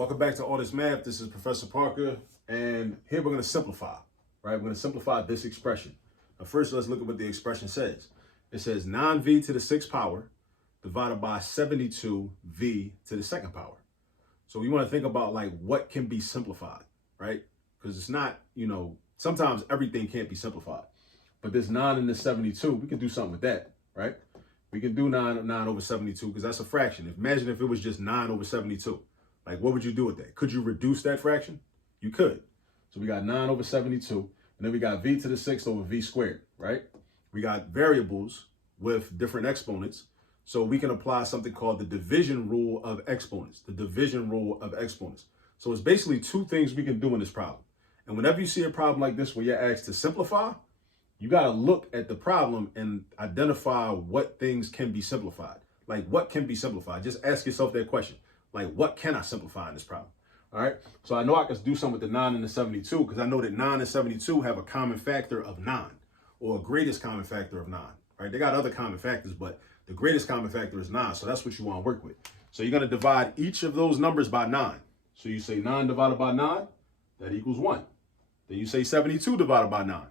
Welcome back to All This Math. This is Professor Parker, and here we're going to simplify, right? We're going to simplify this expression. Now, first, let's look at what the expression says. It says 9v to the sixth power divided by 72v to the second power. So we want to think about like what can be simplified, right? Because it's not, sometimes everything can't be simplified. But this 9 and this 72, we can do something with that, right? We can do 9 over 72 because that's a fraction. Imagine if it was just 9 over 72. Like, what would you do with that? Could you reduce that fraction? You could. So we got 9 over 72, and then we got v to the sixth over v squared, right? We got variables with different exponents, so we can apply something called the division rule of exponents, the division rule of exponents. So it's basically two things we can do in this problem. And whenever you see a problem like this where you're asked to simplify, you got to look at the problem and identify what things can be simplified. Like, what can be simplified? Just ask yourself that question. Like, what can I simplify in this problem? All right. So I know I can do something with the 9 and the 72 because I know that 9 and 72 have a common factor of 9, or a greatest common factor of 9. Right. They got other common factors, but the greatest common factor is 9. So that's what you want to work with. So you're going to divide each of those numbers by 9. So you say 9 divided by 9, that equals 1. Then you say 72 divided by 9.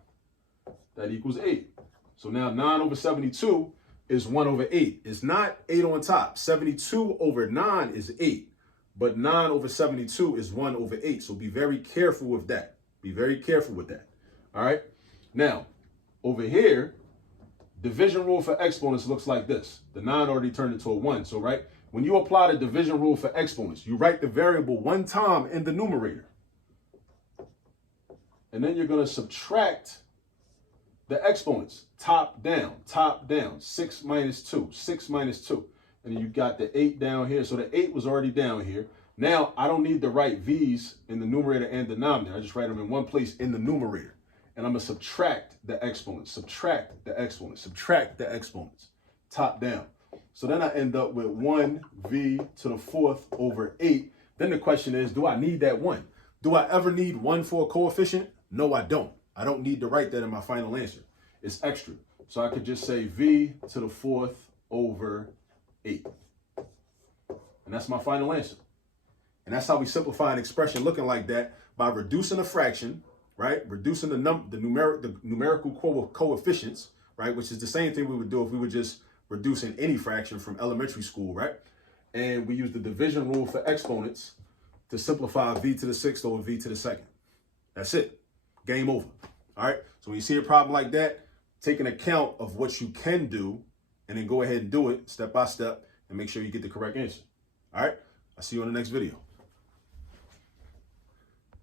That equals 8. So now 9 over 72 is 1 over 8. It's not 8 on top. 72 over 9 is 8. But 9 over 72 is 1 over 8. So be very careful with that. Be very careful with that. All right. Now, over here, division rule for exponents looks like this. The 9 already turned into a 1. So, right, when you apply the division rule for exponents, you write the variable one time in the numerator. And then you're going to subtract the exponents, top down, 6 minus 2, 6 minus 2. And then you got the 8 down here. So the 8 was already down here. Now I don't need to write V's in the numerator and denominator. I just write them in one place in the numerator. And I'm going to subtract the exponents, subtract the exponents, subtract the exponents, top down. So then I end up with 1v to the fourth over 8. Then the question is, do I need that 1? Do I ever need 1 for a coefficient? No, I don't. I don't need to write that in my final answer. It's extra. So I could just say v to the fourth over 8. And that's my final answer. And that's how we simplify an expression looking like that, by reducing a fraction, right? Reducing the numerical coefficients, right? Which is the same thing we would do if we were just reducing any fraction from elementary school, right? And we use the division rule for exponents to simplify v to the sixth over v to the second. That's it. Game over. All right. So when you see a problem like that, take an account of what you can do and then go ahead and do it step by step and make sure you get the correct answer. All right. I'll see you on the next video.